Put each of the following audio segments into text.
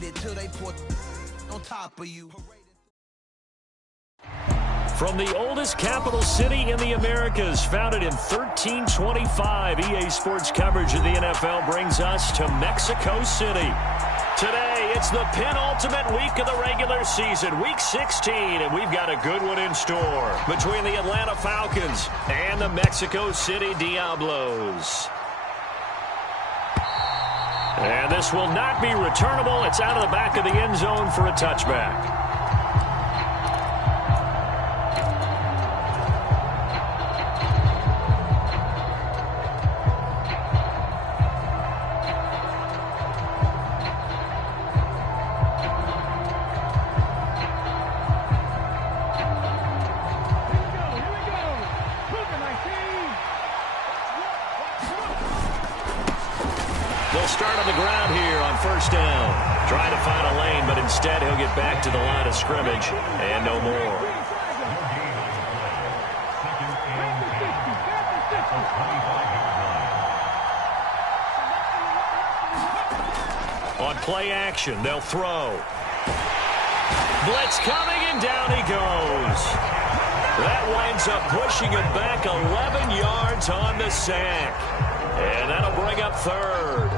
paraded till they put on top of you. From the oldest capital city in the Americas, founded in 1325, EA Sports coverage of the NFL brings us to Mexico City. Today, it's the penultimate week of the regular season, Week 16, and we've got a good one in store between the Atlanta Falcons and the Mexico City Diablos. And this will not be returnable. It's out of the back of the end zone for a touchback. Start on the ground here on first down. Trying to find a lane, but instead he'll get back to the line of scrimmage and no more. On play action, they'll throw. Blitz coming, and down he goes. That winds up pushing him back 11 yards on the sack. And that'll bring up third.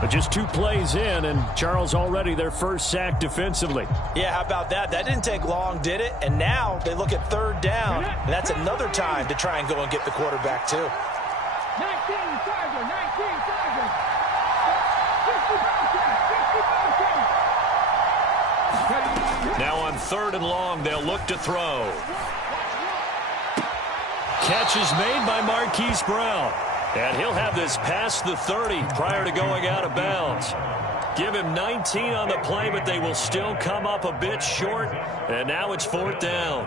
But just 2 plays in, and Charles already their first sack defensively. Yeah, how about that? That didn't take long, did it? And now they look at third down, and that's another time to try and go and get the quarterback, too. 19 Tiger, 19 Tiger. 60 Now on third and long, they'll look to throw. Catch is made by Marquise Brown. And he'll have this past the 30 prior to going out of bounds. Give him 19 on the play, but they will still come up a bit short. And now it's fourth down.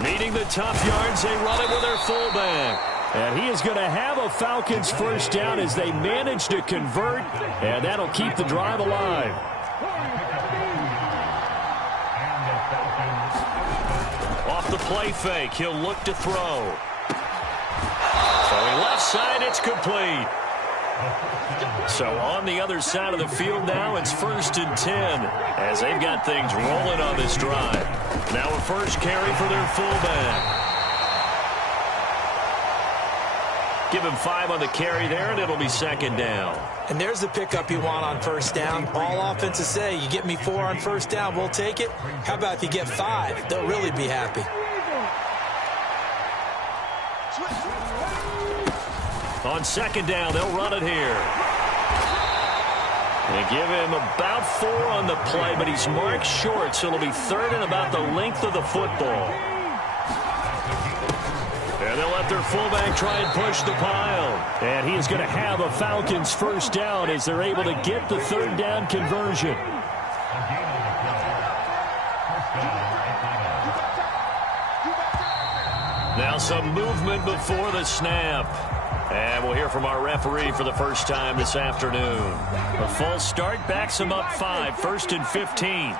Needing the tough yards, they run it with their fullback. And he is going to have a Falcons first down as they manage to convert, and that'll keep the drive alive. Off the play fake, he'll look to throw. Throwing left side, it's complete. So on the other side of the field now, it's 1st and 10 as they've got things rolling on this drive. Now a first carry for their fullback. Give him 5 on the carry there, and it'll be second down. And there's the pickup you want on first down. All offenses say, you get me 4 on first down, we'll take it. How about if you get 5? They'll really be happy. On second down, they'll run it here. They give him about 4 on the play, but he's marked short, so it'll be third and about the length of the football. And they'll let their fullback try and push the pile. And he is going to have a Falcons first down as they're able to get the third down conversion. Now some movement before the snap. And we'll hear from our referee for the first time this afternoon. A false start backs him up 5, 1st and 15.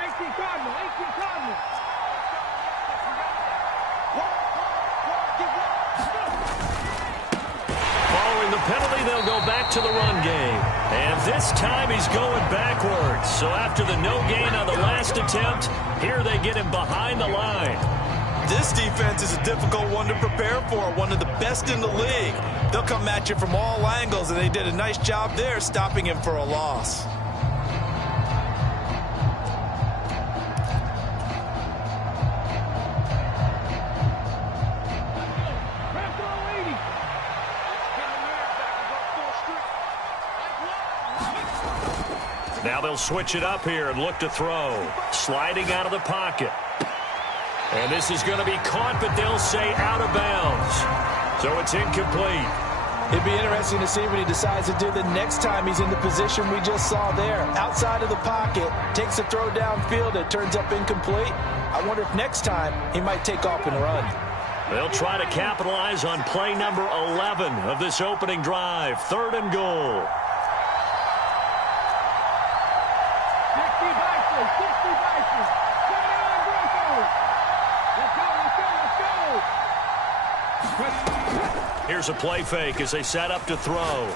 Following the penalty, they'll go back to the run game. And this time he's going backwards. So after the no gain on the last attempt, here they get him behind the line. This defense is a difficult one to prepare for, one of the best in the league. They'll come at you from all angles, and they did a nice job there stopping him for a loss. Now they'll switch it up here and look to throw. Sliding out of the pocket. And this is going to be caught, but they'll say out of bounds. So it's incomplete. It'd be interesting to see what he decides to do the next time he's in the position we just saw there. Outside of the pocket, takes a throw downfield, it turns up incomplete. I wonder if next time he might take off and run. They'll try to capitalize on play number 11 of this opening drive. 3rd and goal. 60 Vikings, 60 Vikings. Get it on, Broncos. Let's go, let's go, let's go. Here's a play fake as they set up to throw.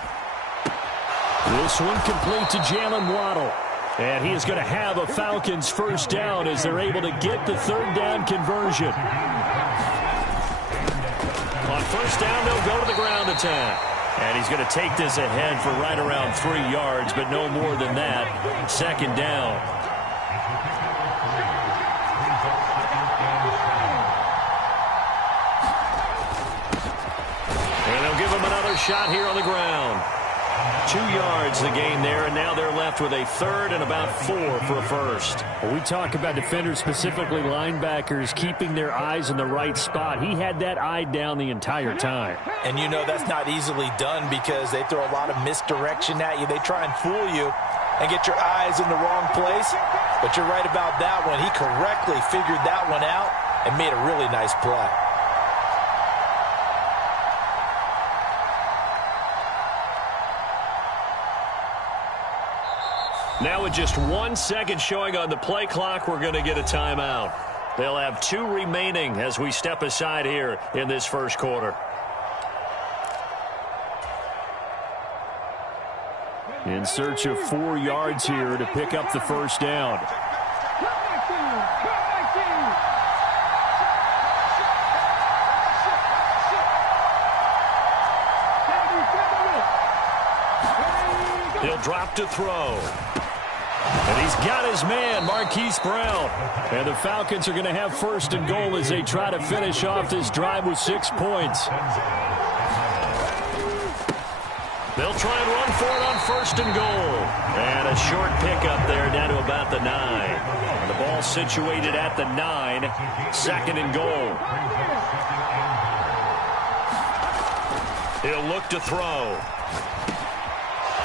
This one complete to Jalen Waddle. And he is going to have a Falcons first down as they're able to get the 3rd down conversion. On first down, they'll go to the ground attack. And he's going to take this ahead for right around 3 yards, but no more than that. 2nd down. And they'll give him another shot here on the ground. 2 yards the gain there, and now they're left with a 3rd and about 4 for a first. Well, we talk about defenders, specifically linebackers, keeping their eyes in the right spot. He had that eye down the entire time. And you know that's not easily done because they throw a lot of misdirection at you. They try and fool you and get your eyes in the wrong place. But you're right about that one. He correctly figured that one out and made a really nice play. Now with just 1 second showing on the play clock, we're going to get a timeout. They'll have 2 remaining as we step aside here in this first quarter. In search of 4 yards here to pick up the first down. He'll drop to throw. And he's got his man, Marquise Brown. And the Falcons are going to have 1st and goal as they try to finish off this drive with 6 points. They'll try and run for it on 1st and goal. And a short pickup there down to about the 9. And the ball situated at the 9. 2nd and goal. He'll look to throw.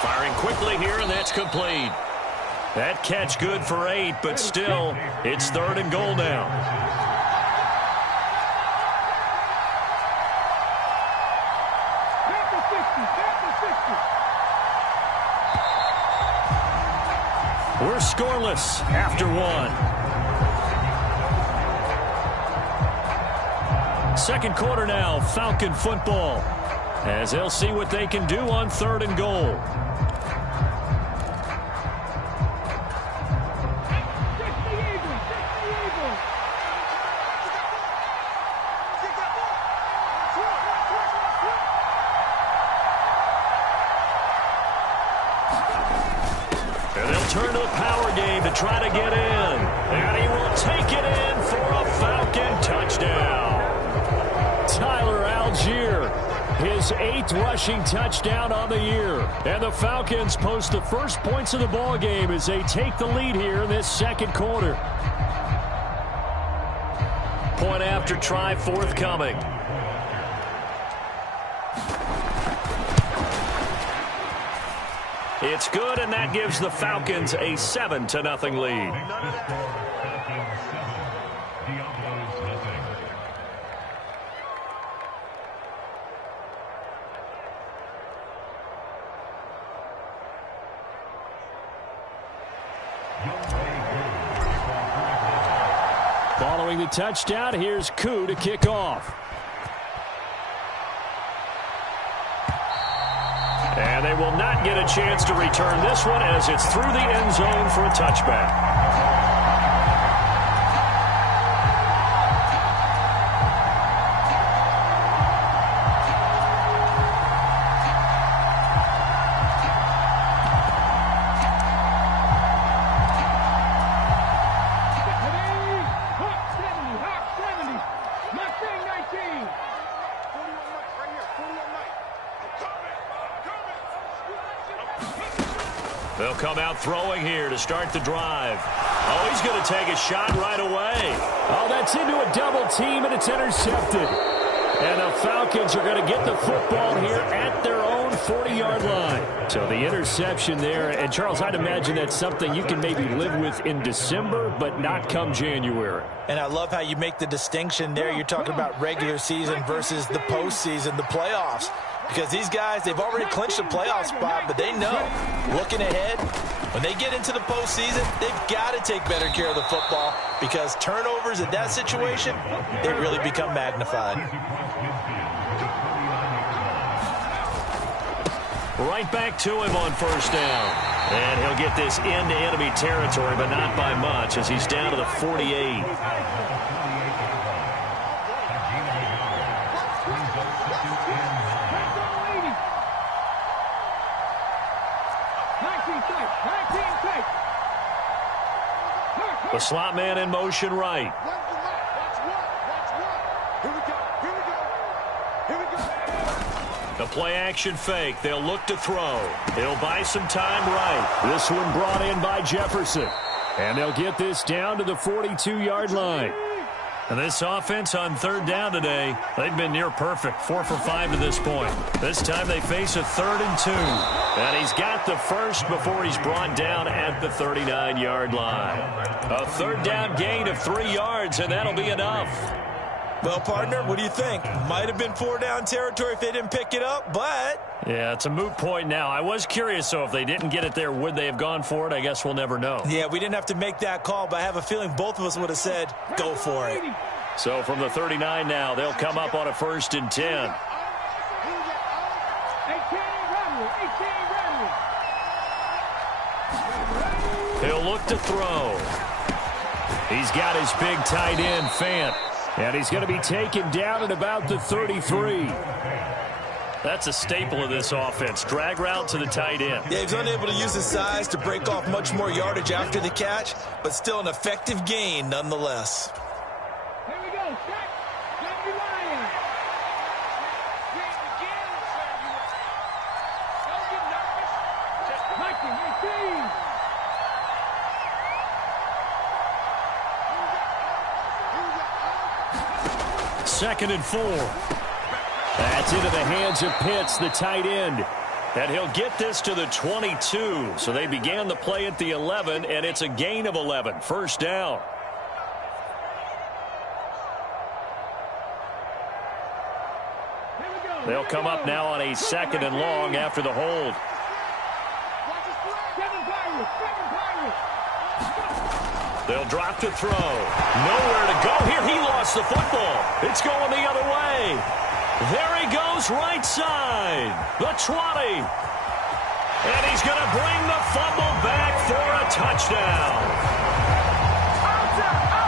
Firing quickly here, and that's complete. That catch good for 8, but still, it's 3rd and goal now. We're scoreless after 1. 2nd quarter now, Falcon football, as they'll see what they can do on 3rd and goal. Turn to the power game to try to get in. And he will take it in for a Falcon touchdown. Tyler Algier, his 8th rushing touchdown on the year. And the Falcons post the first points of the ball game as they take the lead here in this 2nd quarter. Point after try forthcoming. It's good, and that gives the Falcons a 7-0 lead. Following the touchdown, here's Koo to kick off. And they will not get a chance to return this one as it's through the end zone for a touchback. They'll come out throwing here to start the drive. Oh, he's going to take a shot right away. Oh, that's into a double team, and it's intercepted. And the Falcons are going to get the football here at their own 40-yard line. So the interception there. And, Charles, I'd imagine that's something you can maybe live with in December, but not come January. And I love how you make the distinction there. You're talking about regular season versus the postseason, the playoffs. Because these guys, they've already clinched a playoff spot, but they know, looking ahead, when they get into the postseason, they've got to take better care of the football because turnovers in that situation, they really become magnified. Right back to him on first down. And he'll get this into enemy territory, but not by much as he's down to the 48. The slot man in motion right. The play action fake. They'll look to throw. They'll buy some time right. This one brought in by Jefferson. And they'll get this down to the 42-yard line. And this offense on third down today, they've been near perfect, 4 for 5 to this point. This time they face a 3rd and 2. And he's got the first before he's brought down at the 39-yard line. A third down gain of 3 yards, and that'll be enough. Well, partner, what do you think? Might have been 4-down territory if they didn't pick it up, but... Yeah, it's a moot point now. I was curious, so if they didn't get it there, would they have gone for it? I guess we'll never know. Yeah, we didn't have to make that call, but I have a feeling both of us would have said, go for it. So from the 39 now, they'll come up on a 1st and 10. He'll look to throw. He's got his big tight end, Fant. And he's going to be taken down at about the 33. That's a staple of this offense. Drag route to the tight end. Yeah, he's unable to use his size to break off much more yardage after the catch, but still an effective gain nonetheless. Here we go. Set. Get your line. Don't get nervous. Just punching your team. Second and 4. That's into the hands of Pitts, the tight end. And he'll get this to the 22. So they began the play at the 11, and it's a gain of 11. 1st down. They'll come up now on a 2nd and long after the hold. They'll drop to throw. Nowhere to go here. He lost the football. It's going the other way. There he goes, right side. The 20. And he's going to bring the fumble back for a touchdown.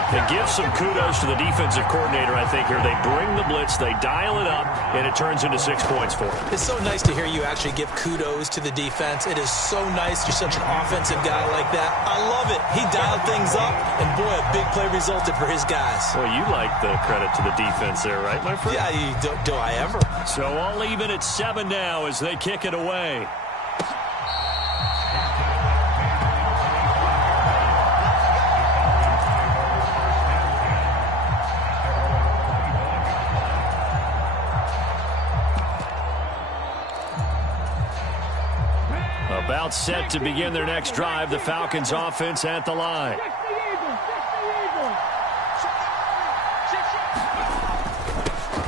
It gives some kudos to the defensive coordinator, I think, here. They bring the blitz, they dial it up, and it turns into 6 points for them. It's so nice to hear you actually give kudos to the defense. It is so nice. You're such an offensive guy like that. I love it. He dialed things up, and boy, a big play resulted for his guys. Well, you like the credit to the defense there, right, my friend? Yeah, do I ever? So I'll leave it at 7 now as they kick it away. About set to begin their next drive. The Falcons offense at the line.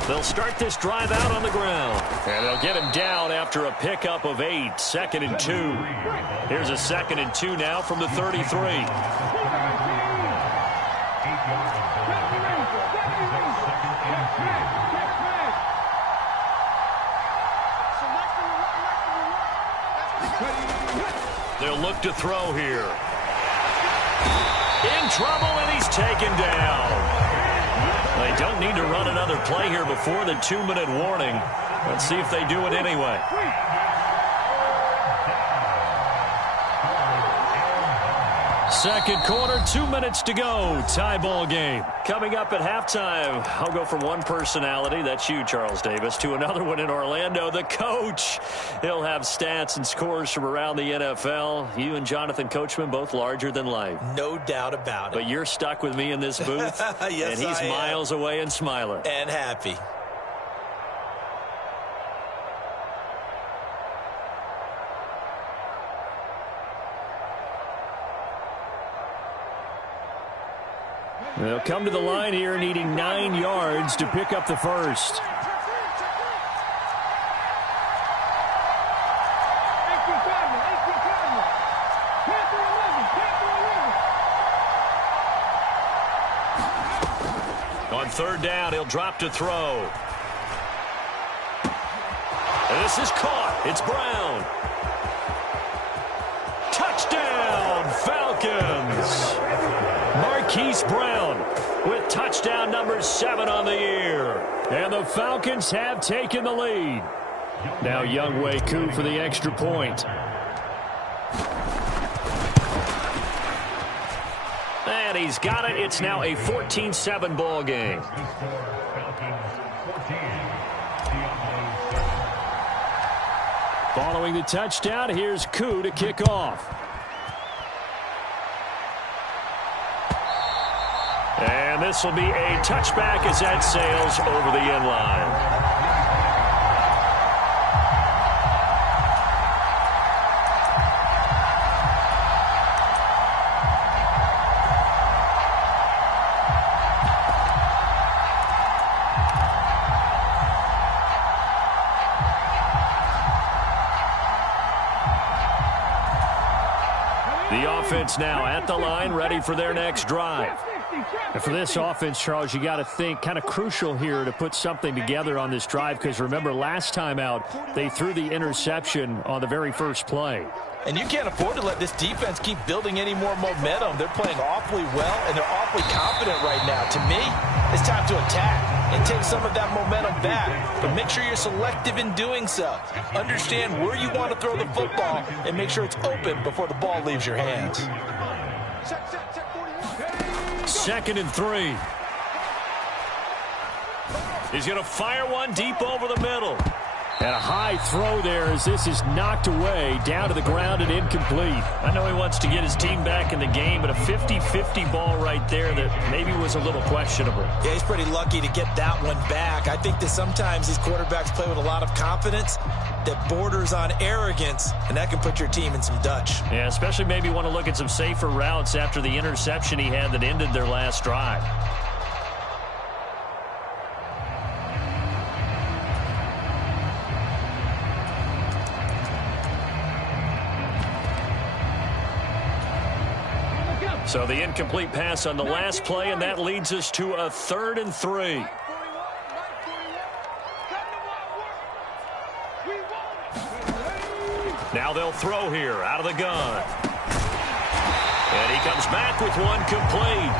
They'll start this drive out on the ground. And they'll get him down after a pickup of 8. 2nd and 2. Here's a 2nd and 2 now from the 33. They'll look to throw here. In trouble, and he's taken down. They don't need to run another play here before the 2-minute warning. Let's see if they do it anyway. Second quarter, 2 minutes to go. Tie ball game. Coming up at halftime, I'll go from one personality, that's you, Charles Davis, to another one in Orlando, the coach. He'll have stats and scores from around the NFL. You and Jonathan Coachman, both larger than life. No doubt about it. But you're stuck with me in this booth, yes, and he's miles away and smiling. And happy. They'll come to the line here needing 9 yards to pick up the first. On third down, he'll drop to throw. And this is caught. It's Brown. Touchdown, Falcons. Marquise Brown with touchdown number 7 on the year. And the Falcons have taken the lead. Now Younghoe Koo for the extra point. And he's got it. It's now a 14-7 ball game. Following the touchdown, here's Koo to kick off. And this will be a touchback as that sails over the end line. The offense now at the line, ready for their next drive. And for this offense, Charles, you got to think kind of crucial here to put something together on this drive, because remember last time out they threw the interception on the very first play. And you can't afford to let this defense keep building any more momentum. They're playing awfully well, and they're awfully confident right now. To me, it's time to attack and take some of that momentum back. But make sure you're selective in doing so. Understand where you want to throw the football and make sure it's open before the ball leaves your hands. 2nd and 3. He's going to fire one deep over the middle. And a high throw there as this is knocked away, down to the ground and incomplete. I know he wants to get his team back in the game, but a 50-50 ball right there that maybe was a little questionable. Yeah, he's pretty lucky to get that one back. I think that sometimes these quarterbacks play with a lot of confidence that borders on arrogance, and that can put your team in some Dutch. Yeah, especially maybe want to look at some safer routes after the interception he had that ended their last drive. So the incomplete pass on the last play, and that leads us to a 3rd and 3. Now they'll throw here out of the gun. And he comes back with one complete.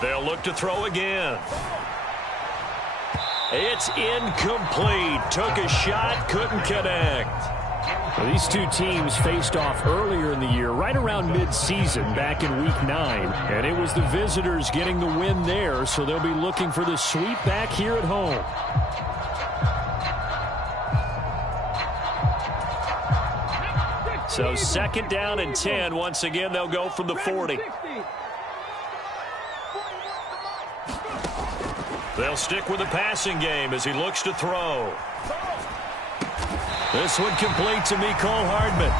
They'll look to throw again. It's incomplete. Took a shot, couldn't connect. Well, these two teams faced off earlier in the year, right around mid-season, back in Week 9. And it was the visitors getting the win there, so they'll be looking for the sweep back here at home. So 2nd down and 10. Once again, they'll go from the 40. They'll stick with the passing game as he looks to throw. This one complete to Mecole Hardman.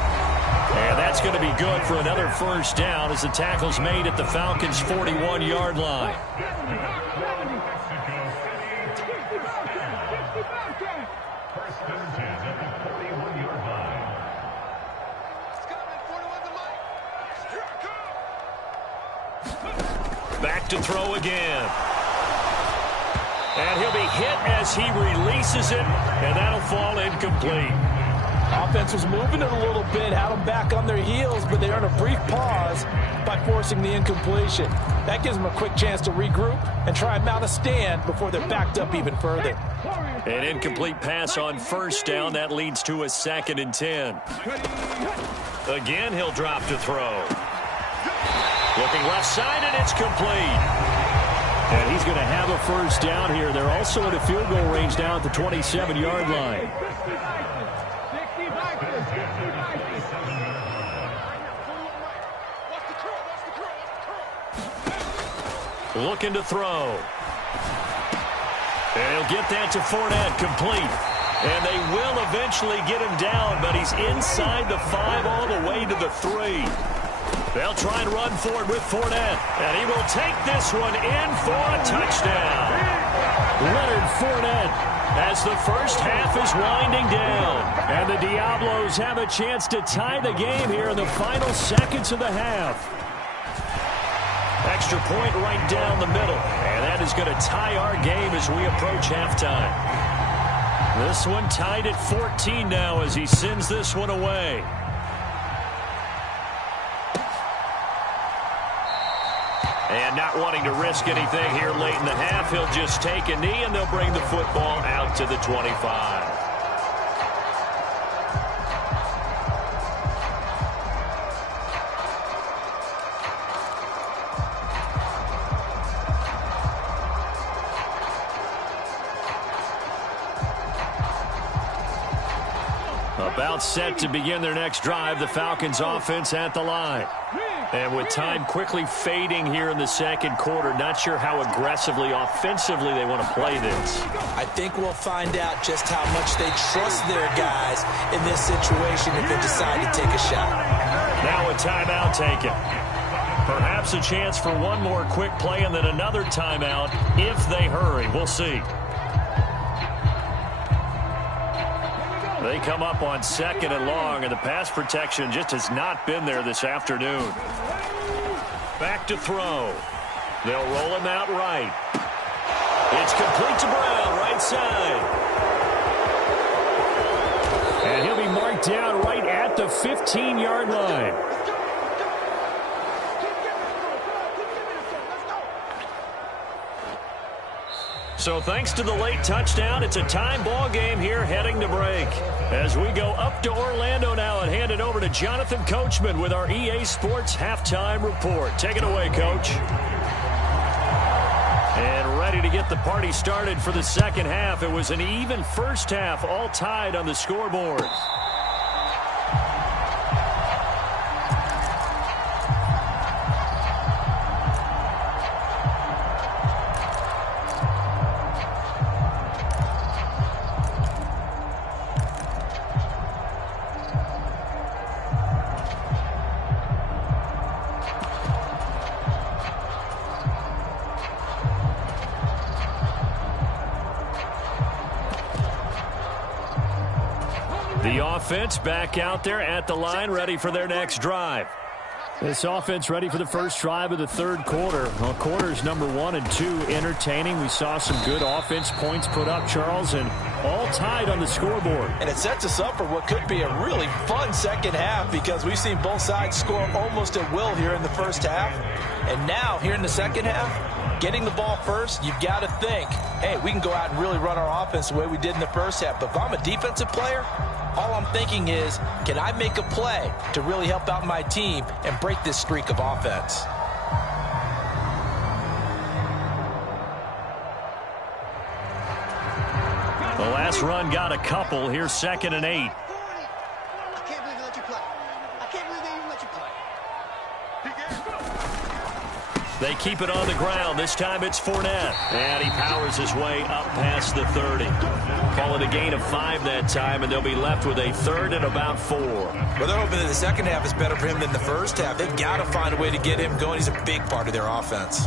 And that's going to be good for another first down as the tackle's made at the Falcons' 41-yard line. Back to throw again. And he'll be hit as he releases it, and that'll fall incomplete. Offense was moving it a little bit, had them back on their heels, but they earned a brief pause by forcing the incompletion. That gives them a quick chance to regroup and try and mount a stand before they're backed up even further. An incomplete pass on first down. That leads to a 2nd and 10. Again, he'll drop to throw. Looking left side, and it's complete. And he's going to have a first down here. They're also in a field goal range down at the 27-yard line. Looking to throw. And he'll get that to Fournette, complete. And they will eventually get him down, but he's inside the 5 all the way to the 3. They'll try and run forward with Fournette. And he will take this one in for a touchdown. Leonard Fournette as the first half is winding down. And the Diablos have a chance to tie the game here in the final seconds of the half. Extra point right down the middle. And that is going to tie our game as we approach halftime. This one tied at 14 now as he sends this one away. And not wanting to risk anything here late in the half, he'll just take a knee and they'll bring the football out to the 25. About set to begin their next drive, the Falcons offense at the line. And with time quickly fading here in the second quarter, not sure how aggressively, offensively they want to play this. I think we'll find out just how much they trust their guys in this situation if they decide to take a shot. Now a timeout taken. Perhaps a chance for one more quick play and then another timeout if they hurry. We'll see. They come up on 2nd and long, and the pass protection just has not been there this afternoon. Back to throw. They'll roll him out right. It's complete to Brown, right side. And he'll be marked down right at the 15-yard line. So thanks to the late touchdown, it's a time ball game here heading to break. As we go up to Orlando now and hand it over to Jonathan Coachman with our EA Sports Halftime Report. Take it away, Coach. And ready to get the party started for the second half. It was an even first half, all tied on the scoreboard. The offense back out there at the line, ready for their next drive. This offense ready for the first drive of the third quarter. Well, quarters number 1 and 2 entertaining. We saw some good offense points put up, Charles, and all tied on the scoreboard. And it sets us up for what could be a really fun second half because we've seen both sides score almost at will here in the first half. And now, here in the second half, getting the ball first, you've got to think, hey, we can go out and really run our offense the way we did in the first half. But if I'm a defensive player, all I'm thinking is, can I make a play to really help out my team and break this streak of offense? The last run got a couple. Here's 2nd and 8. I can't believe they let you play. I can't believe they even let you play. They keep it on the ground. This time it's Fournette. And he powers his way up past the 30. Call it a gain of 5 that time, and they'll be left with a 3rd and about 4. Well, they're hoping that the second half is better for him than the first half. They've got to find a way to get him going. He's a big part of their offense.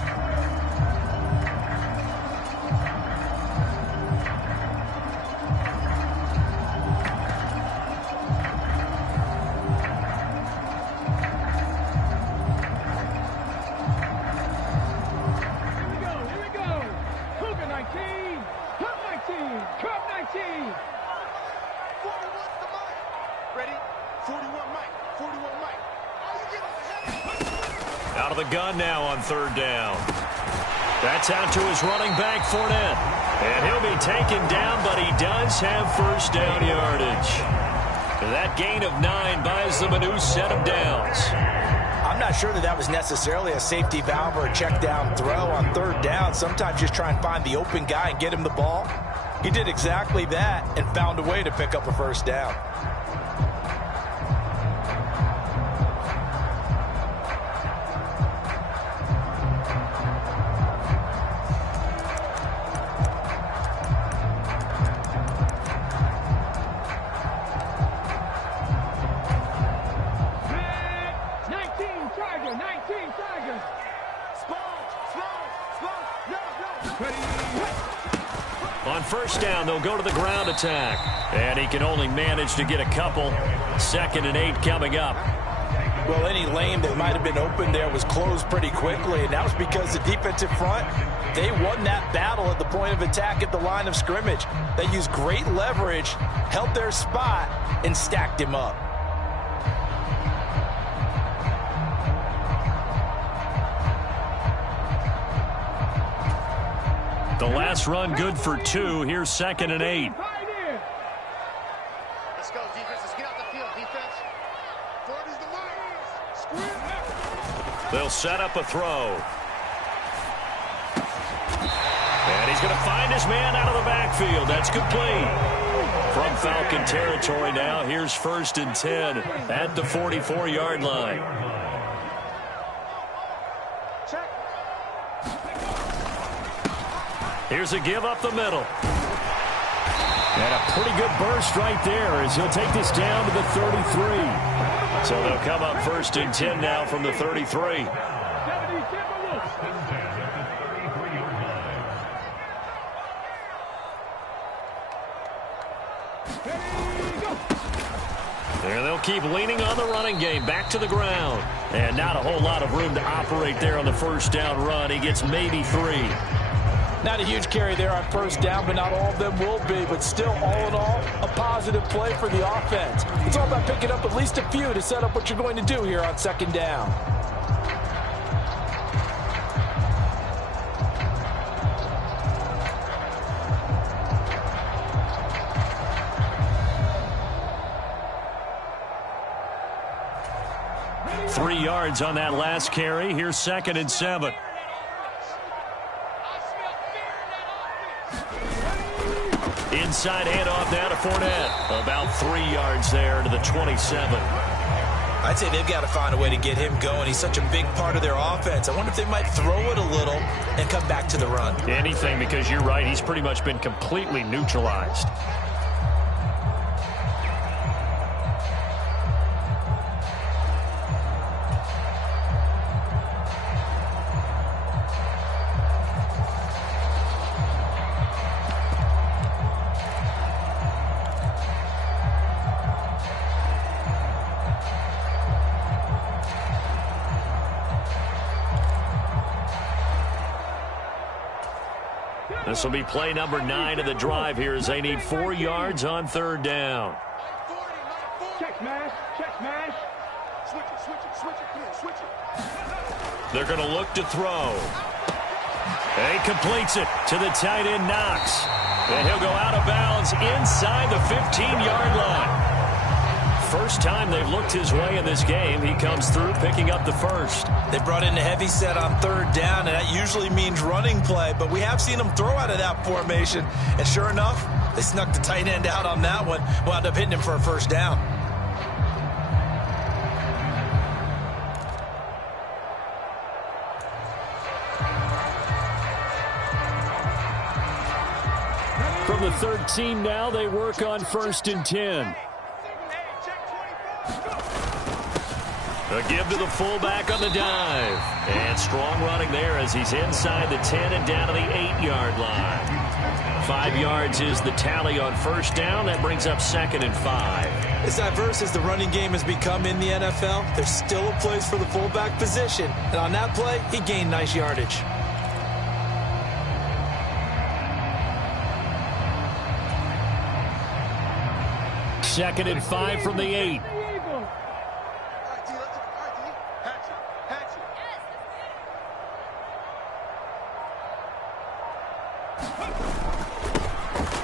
Out of the gun now on 3rd down. That's out to his running back, Fournette. And he'll be taken down, but he does have first down yardage. That gain of 9 buys them a new set of downs. I'm not sure that was necessarily a safety valve or a check down throw on 3rd down. Sometimes just try and find the open guy and get him the ball. He did exactly that and found a way to pick up a first down. On first down, they'll go to the ground attack. And he can only manage to get a couple. 2nd and 8 coming up. Well, any lane that might have been open there was closed pretty quickly, and that was because the defensive front, they won that battle at the point of attack at the line of scrimmage. They used great leverage, held their spot, and stacked him up. The last run good for 2. Here's 2nd and 8. Let's go, defense. Let's get out the field, defense. Forward is the line. They'll set up a throw. And he's going to find his man out of the backfield. That's complete. From Falcon territory now, here's 1st and 10 at the 44-yard line. Here's a give up the middle. And a pretty good burst right there as he'll take this down to the 33. So they'll come up 1st and 10 now from the 33. There they'll keep leaning on the running game. Back to the ground. And not a whole lot of room to operate there on the first down run. He gets maybe 3. Not a huge carry there on first down, but not all of them will be. But still, all in all, a positive play for the offense. It's all about picking up at least a few to set up what you're going to do here on 2nd down. Three yards on that last carry. Here's 2nd and 7. Inside handoff now to Fournette. About 3 yards there to the 27. I'd say they've got to find a way to get him going. He's such a big part of their offense. I wonder if they might throw it a little and come back to the run. Anything, because you're right. He's pretty much been completely neutralized. This will be play number 9 of the drive here as they need 4 yards on 3rd down. Check smash. Check smash. Switch it, switch it, switch it. Come on, switch it. They're going to look to throw. And he completes it to the tight end, Knox. And he'll go out of bounds inside the 15-yard line. First time they've looked his way in this game. He comes through picking up the first. They brought in a heavy set on 3rd down, and that usually means running play, but we have seen them throw out of that formation. And sure enough, they snuck the tight end out on that one, wound up hitting him for a first down. From the 13 now, they work on 1st and 10. A give to the fullback on the dive. And strong running there as he's inside the 10 and down to the 8-yard line. 5 yards is the tally on first down. That brings up 2nd and 5. As diverse as the running game has become in the NFL, there's still a place for the fullback position. And on that play, he gained nice yardage. Second and 5 from the 8.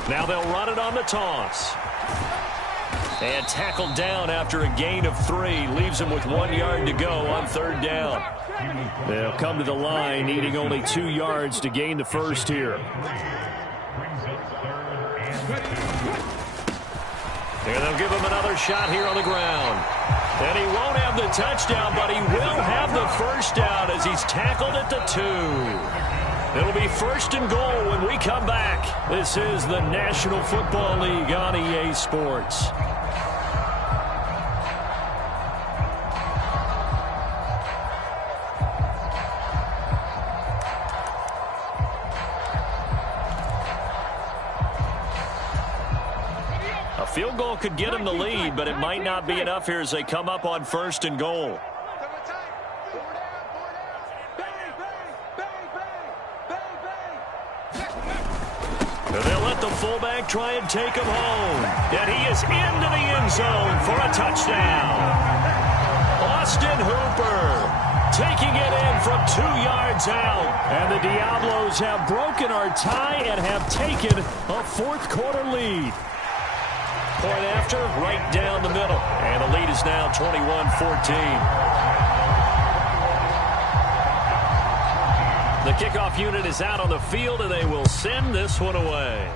Now they'll run it on the toss. And tackled down after a gain of 3. Leaves him with 1 yard to go on 3rd down. They'll come to the line, needing only 2 yards to gain the first here. And they'll give him another shot here on the ground. And he won't have the touchdown, but he will have the first down as he's tackled at the 2. It'll be 1st and goal when we come back. This is the National Football League on EA Sports. Field goal could get them the lead, but it might not be enough here as they come up on 1st and goal. They'll let the fullback try and take him home. And he is into the end zone for a touchdown. Austin Hooper taking it in from 2 yards out. And the Diablos have broken our tie and have taken a 4th quarter lead. Point after, right down the middle. And the lead is now 21-14. The kickoff unit is out on the field, and they will send this one away.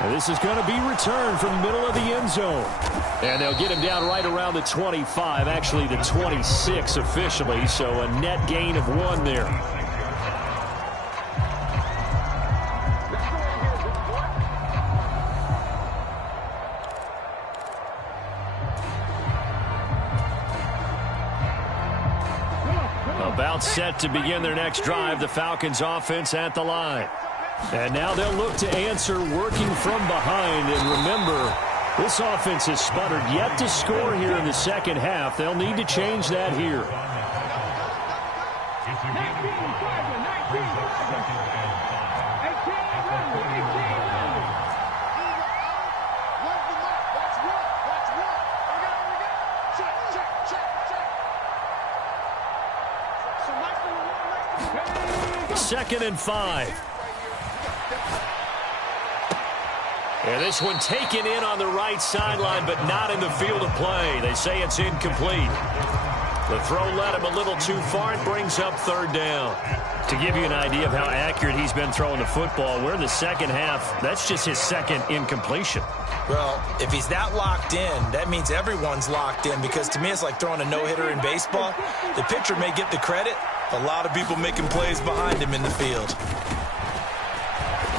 And this is going to be returned from the middle of the end zone. And they'll get him down right around the 25, actually the 26 officially, so a net gain of 1 there. About set to begin their next drive, the Falcons offense at the line. And now they'll look to answer working from behind. And remember, this offense has sputtered yet to score here in the second half. They'll need to change that here. Second and 5. And this one taken in on the right sideline, but not in the field of play. They say it's incomplete. The throw led him a little too far and brings up 3rd down. To give you an idea of how accurate he's been throwing the football, we're in the second half. That's just his 2nd incompletion. Well, if he's that locked in, that means everyone's locked in, because to me it's like throwing a no-hitter in baseball. The pitcher may get the credit. A lot of people making plays behind him in the field.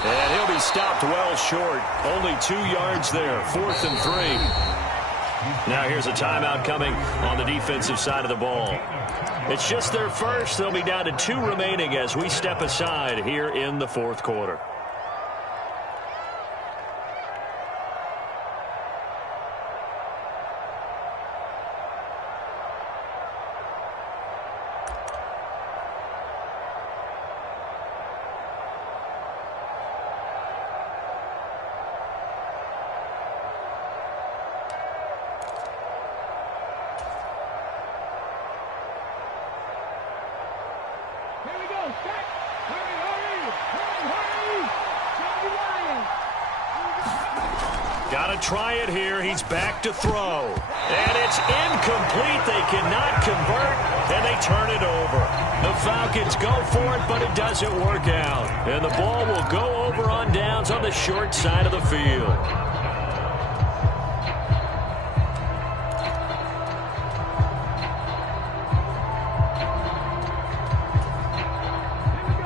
And he'll be stopped well short. Only 2 yards there. 4th and 3. Now here's a timeout coming on the defensive side of the ball. It's just their first. They'll be down to 2 remaining as we step aside here in the 4th quarter. Got to try it here. He's back to throw. And it's incomplete. They cannot convert, and they turn it over. The Falcons go for it, but it doesn't work out. And the ball will go over on downs on the short side of the field.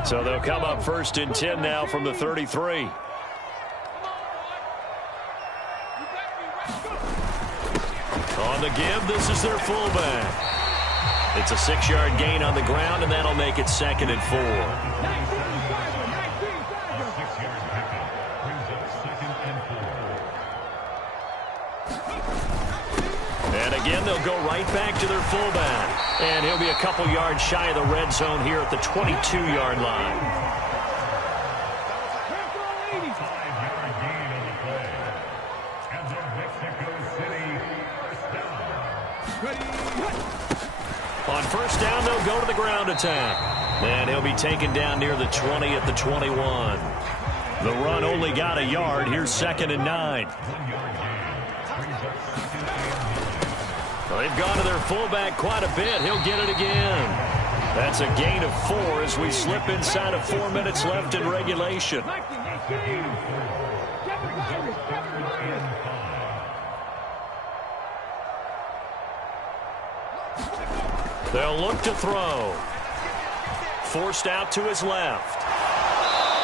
So they'll come up 1st and 10 now from the 33. On the give, this is their fullback. It's a 6-yard gain on the ground, and that'll make it 2nd and 4. And again, they'll go right back to their fullback. And he'll be a couple yards shy of the red zone here at the 22-yard line. On 1st down, they'll go to the ground attack. And he'll be taken down near the 20 at the 21. The run only got a yard. Here's 2nd and 9. Well, they've gone to their fullback quite a bit. He'll get it again. That's a gain of 4 as we slip inside of 4 minutes left in regulation. They'll look to throw. Forced out to his left.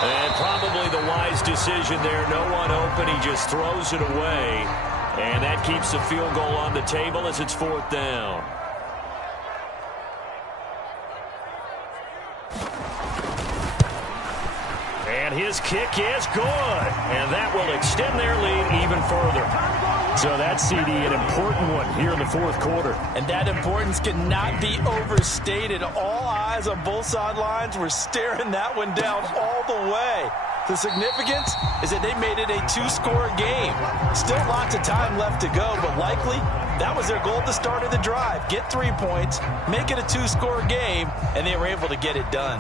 And probably the wise decision there. No one open. He just throws it away. And that keeps the field goal on the table as it's 4th down. And And his kick is good. And that will extend their lead even further. So that's, CD, an important one here in the fourth quarter. And that importance cannot be overstated. All eyes on both sidelines were staring that one down all the way. The significance is that they made it a two-score game. Still lots of time left to go, but likely that was their goal at the start of the drive. Get 3 points, make it a two-score game, and they were able to get it done.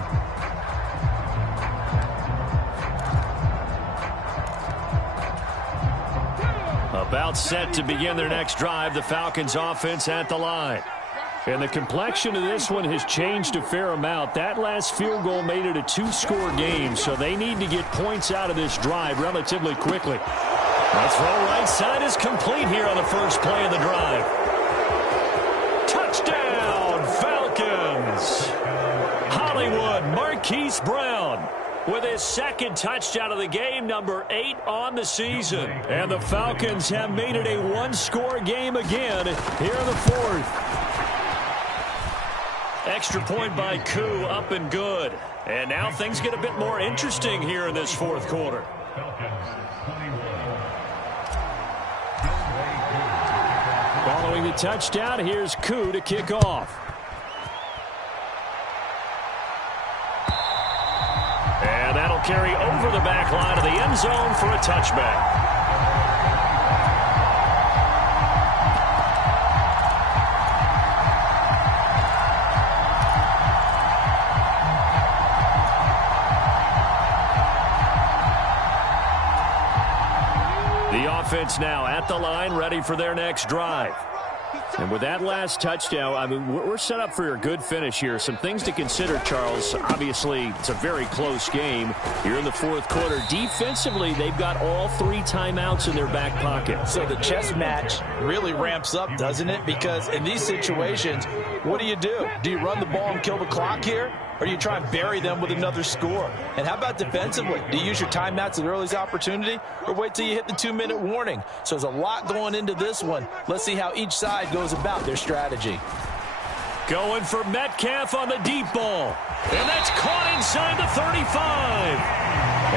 About set to begin their next drive, the Falcons offense at the line. And the complexion of this one has changed a fair amount. That last field goal made it a two-score game, so they need to get points out of this drive relatively quickly. The throw right side is complete here on the first play of the drive. Touchdown, Falcons! Hollywood Marquise Brown with his second touchdown of the game, number 8 on the season. And the Falcons have made it a one-score game again here in the fourth. Extra point by Koo, up and good. And now things get a bit more interesting here in this fourth quarter. Following the touchdown, here's Koo to kick off. And that'll carry over the back line of the end zone for a touchback. Offense now at the line, ready for their next drive. And with that last touchdown, I mean, we're set up for a good finish here. Some things to consider, Charles. Obviously, it's a very close game here in the fourth quarter. Defensively, they've got all 3 timeouts in their back pocket. So the chess match really ramps up, doesn't it? Because in these situations, what do? Do you run the ball and kill the clock here? Or do you try and bury them with another score? And how about defensively? Do you use your timeouts at earliest opportunity or wait till you hit the 2-minute warning? So there's a lot going into this one. Let's see how each side goes about their strategy. Going for Metcalf on the deep ball. And that's caught inside the 35.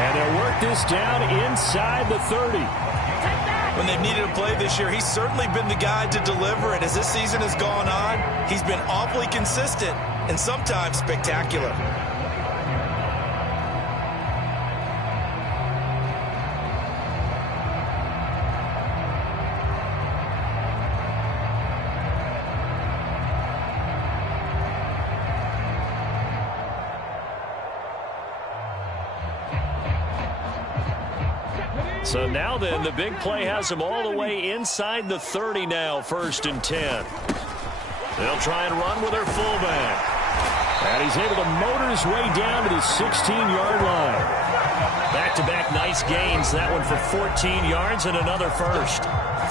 And they'll work this down inside the 30. When they've needed a play this year, he's certainly been the guy to deliver it. As this season has gone on, he's been awfully consistent and sometimes spectacular. So now then, the big play has him all the way inside the 30 now, 1st and 10. They'll try and run with their fullback. And he's able to motor his way down to the 16-yard line. Back-to-back nice gains. That one for 14 yards and another first.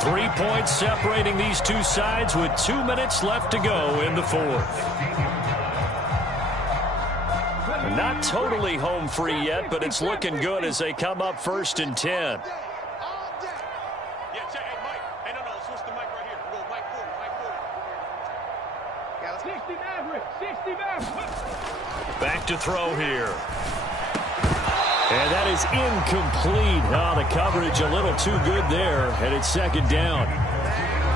3 points separating these two sides with 2 minutes left to go in the fourth. Not totally home free yet, but it's looking good as they come up 1st and 10. Back to throw here. And that is incomplete. Oh, the coverage a little too good there, and it's 2nd down.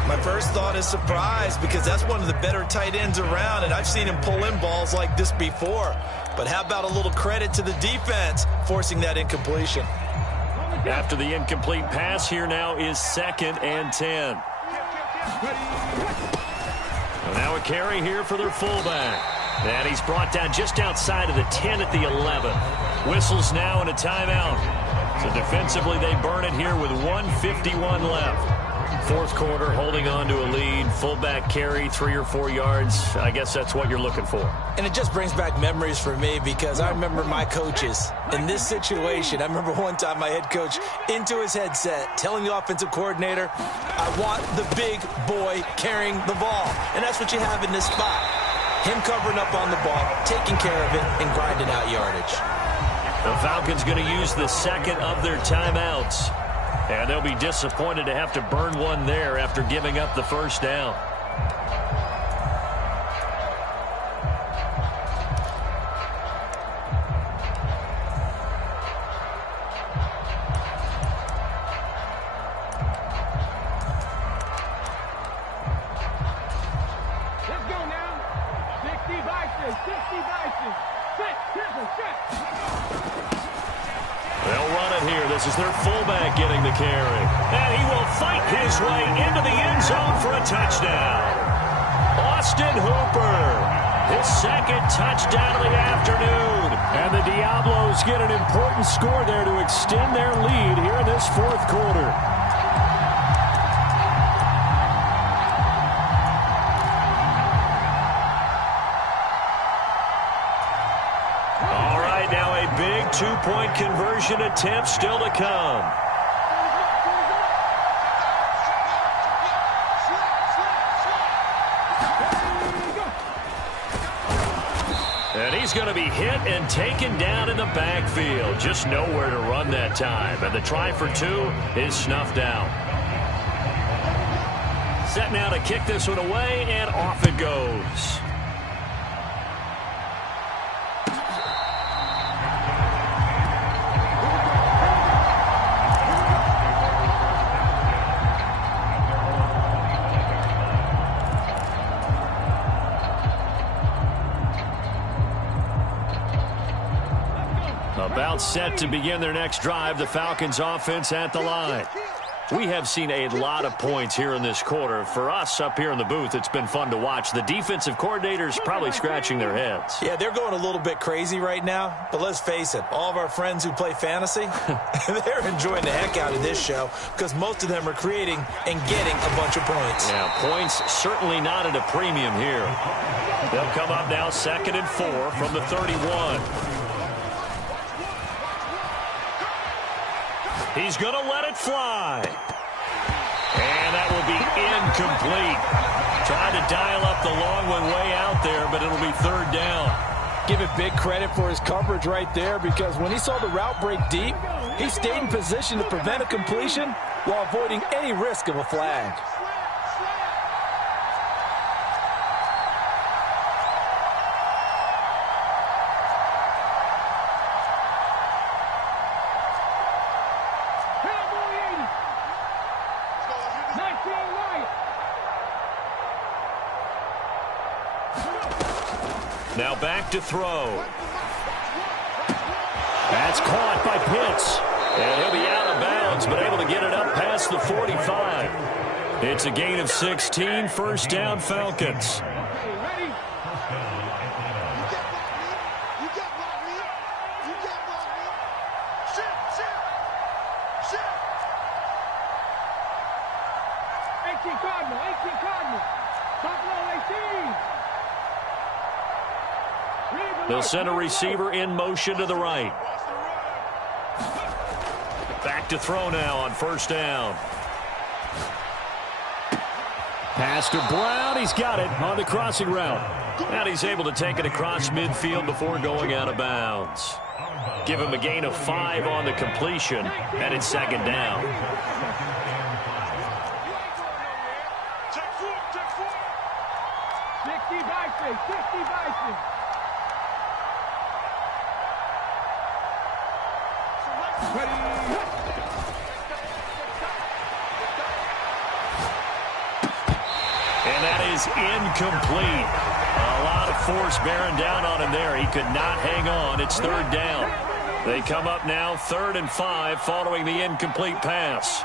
My first thought is surprise because that's one of the better tight ends around, and I've seen him pull in balls like this before. But how about a little credit to the defense forcing that incompletion? After the incomplete pass, here now is 2nd and 10. And now a carry here for their fullback. And he's brought down just outside of the 10 at the 11. Whistles now and a timeout. So defensively, they burn it here with 1:51 left. Fourth quarter, holding on to a lead. Fullback carry, 3 or 4 yards. I guess that's what you're looking for. And it just brings back memories for me because I remember my coaches in this situation. I remember one time my head coach into his headset telling the offensive coordinator, I want the big boy carrying the ball. And that's what you have in this spot. Him covering up on the ball, taking care of it, and grinding out yardage. The Falcons going to use the 2nd of their timeouts. And they'll be disappointed to have to burn one there after giving up the 1st down. They'll run it here. This is their fullback getting the carry. And he will fight his way into the end zone for a touchdown. Austin Hooper, his second touchdown of the afternoon. And the Diablos get an important score there to extend their lead here in this fourth quarter. All right, now a big two-point conversion attempt still to come. And he's going to be hit and taken down in the backfield. Just nowhere to run that time. And the try for two is snuffed out. Set now to kick this one away, and off it goes. About set to begin their next drive, the Falcons offense at the line. We have seen a lot of points here in this quarter. For us up here in the booth, it's been fun to watch. The defensive coordinators probably scratching their heads. Yeah, they're going a little bit crazy right now. But let's face it, all of our friends who play fantasy, they're enjoying the heck out of this show because most of them are creating and getting a bunch of points. Yeah, points certainly not at a premium here. They'll come up now 2nd and 4 from the 31. He's going to let it fly. And that will be incomplete. Tried to dial up the long one way out there, but it'll be 3rd down. Give it big credit for his coverage right there because when he saw the route break deep, he stayed in position to prevent a completion while avoiding any risk of a flag. Now back to throw. That's caught by Pitts. And he'll be out of bounds, but able to get it up past the 45. It's a gain of 16, 1st down Falcons. They'll send a receiver in motion to the right. Back to throw now on 1st down. Pass to Brown. He's got it on the crossing route. And he's able to take it across midfield before going out of bounds. Give him a gain of 5 on the completion, and it's 2nd down. And that is incomplete. A lot of force bearing down on him there. He could not hang on. It's 3rd down. They come up now 3rd and 5 following the incomplete pass.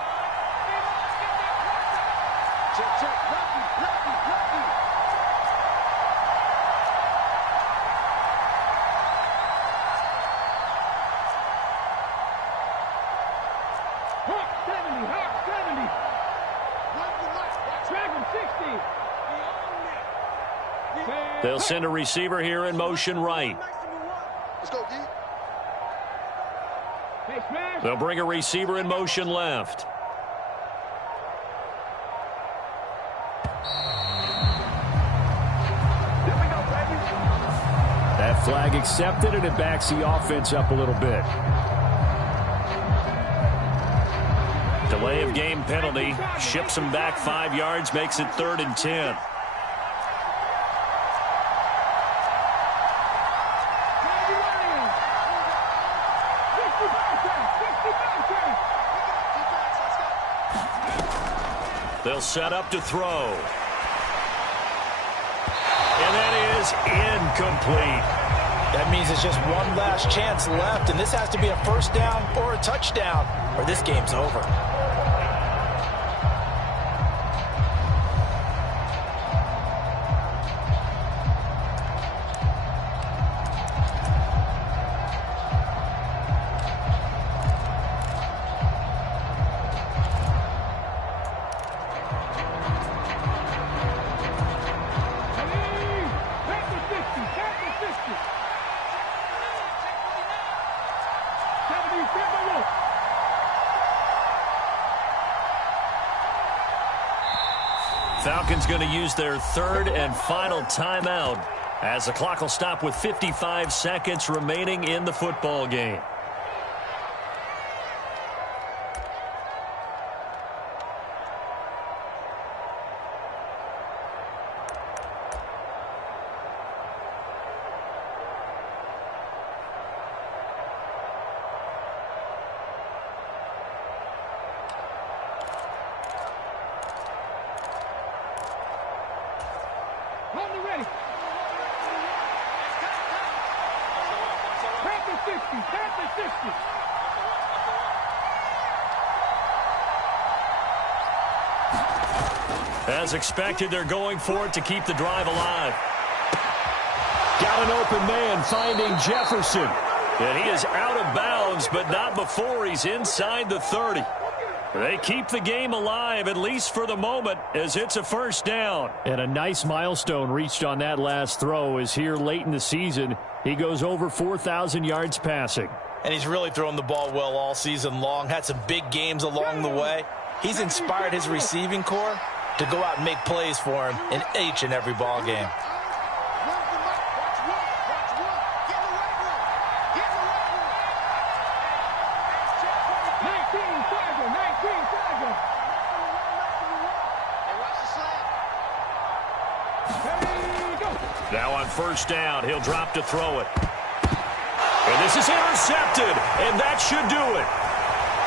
They'll send a receiver here in motion right. They'll bring a receiver in motion left. That flag accepted, and it backs the offense up a little bit. Delay of game penalty. Ships him back 5 yards, makes it 3rd and 10. They'll set up to throw. And that is incomplete. That means it's just one last chance left, and this has to be a first down or a touchdown, or this game's over. Falcons going to use their third and final timeout as the clock will stop with 55 seconds remaining in the football game. As expected, they're going for it to keep the drive alive. Got an open man finding Jefferson. And he is out of bounds, but not before he's inside the 30. They keep the game alive, at least for the moment, as it's a first down. And a nice milestone reached on that last throw is here late in the season. He goes over 4,000 yards passing. And he's really thrown the ball well all season long. Had some big games along the way. He's inspired his receiving corps to go out and make plays for him in each and every ball game. Now on first down, he'll drop to throw it. And this is intercepted, and that should do it.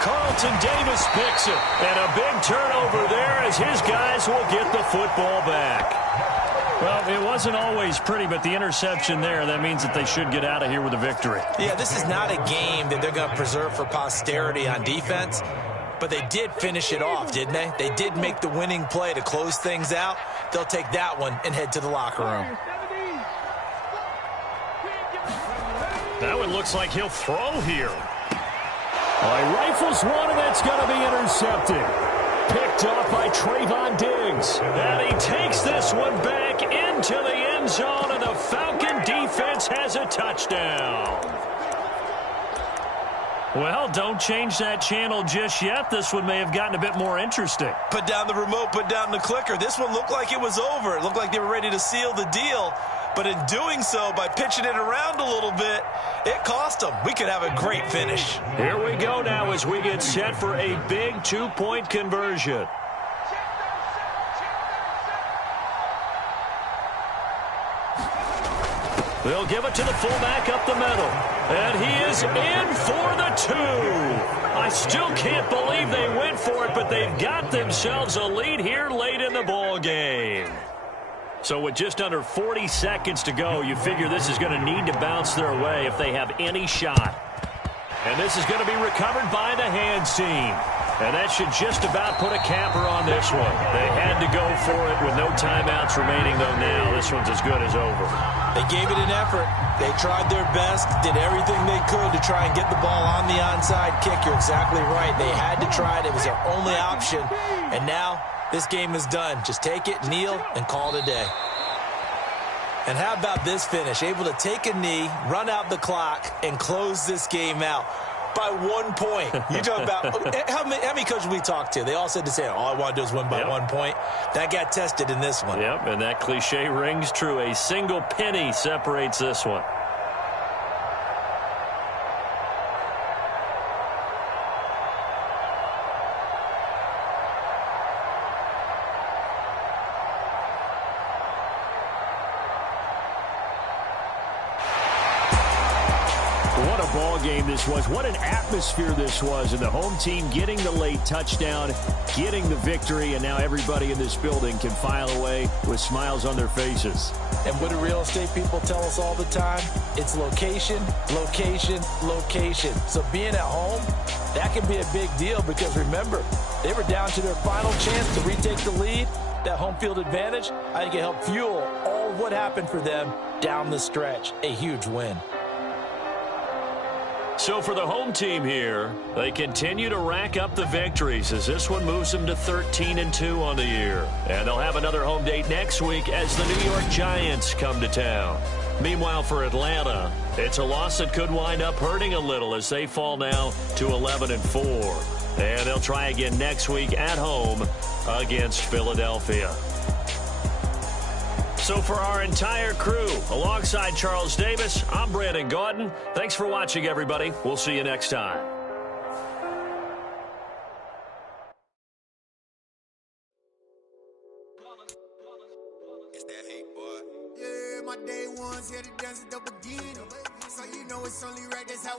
Carlton Davis picks it, and a big turnover there as his guys will get the football back. Well, it wasn't always pretty, but the interception there, that means that they should get out of here with a victory. Yeah, this is not a game that they're going to preserve for posterity on defense, but they did finish it off, didn't they? They did make the winning play to close things out. They'll take that one and head to the locker room. Now it looks like he'll throw here. Well, he rifles one, and that's going to be intercepted. Picked off by Trayvon Diggs. And he takes this one back into the end zone, and the Falcon defense has a touchdown. Well, don't change that channel just yet. This one may have gotten a bit more interesting. Put down the remote, put down the clicker. This one looked like it was over. It looked like they were ready to seal the deal. But in doing so, by pitching it around a little bit, it cost them. We could have a great finish. Here we go now as we get set for a big two-point conversion. They'll give it to the fullback up the middle. And he is in for the two. I still can't believe they went for it, but they've got themselves a lead here late in the ball game. So with just under 40 seconds to go, you figure this is going to need to bounce their way if they have any shot. And this is going to be recovered by the hands team. And that should just about put a capper on this one. They had to go for it with no timeouts remaining, though now this one's as good as over. They gave it an effort. They tried their best, did everything they could to try and get the ball on the onside kick. You're exactly right. They had to try it. It was their only option. And now this game is done. Just take it, kneel, and call it a day. And how about this finish? Able to take a knee, run out the clock, and close this game out by 1 point. You talk about how many coaches we talked to? They all said the same. All I want to do is win by 1 point. That got tested in this one. Yep, and that cliche rings true. A single penny separates this one. what a ball game this was. What an atmosphere this was. And the home team getting the late touchdown, getting the victory, and now everybody in this building can file away with smiles on their faces. And what do real estate people tell us all the time? It's location, location, location. So being at home, that can be a big deal because remember, they were down to their final chance to retake the lead. That home field advantage, I think it helped fuel all of what happened for them down the stretch. A huge win. So for the home team here, they continue to rack up the victories as this one moves them to 13-2 on the year. And they'll have another home date next week as the New York Giants come to town. Meanwhile, for Atlanta, it's a loss that could wind up hurting a little as they fall now to 11-4. And they'll try again next week at home against Philadelphia. So for our entire crew, alongside Charles Davis, I'm Brandon Gaudin. Thanks for watching, everybody. We'll see you next time. It's that hate, boy. Yeah, my day ones here to dance at the beginning. So you know it's only right, that's how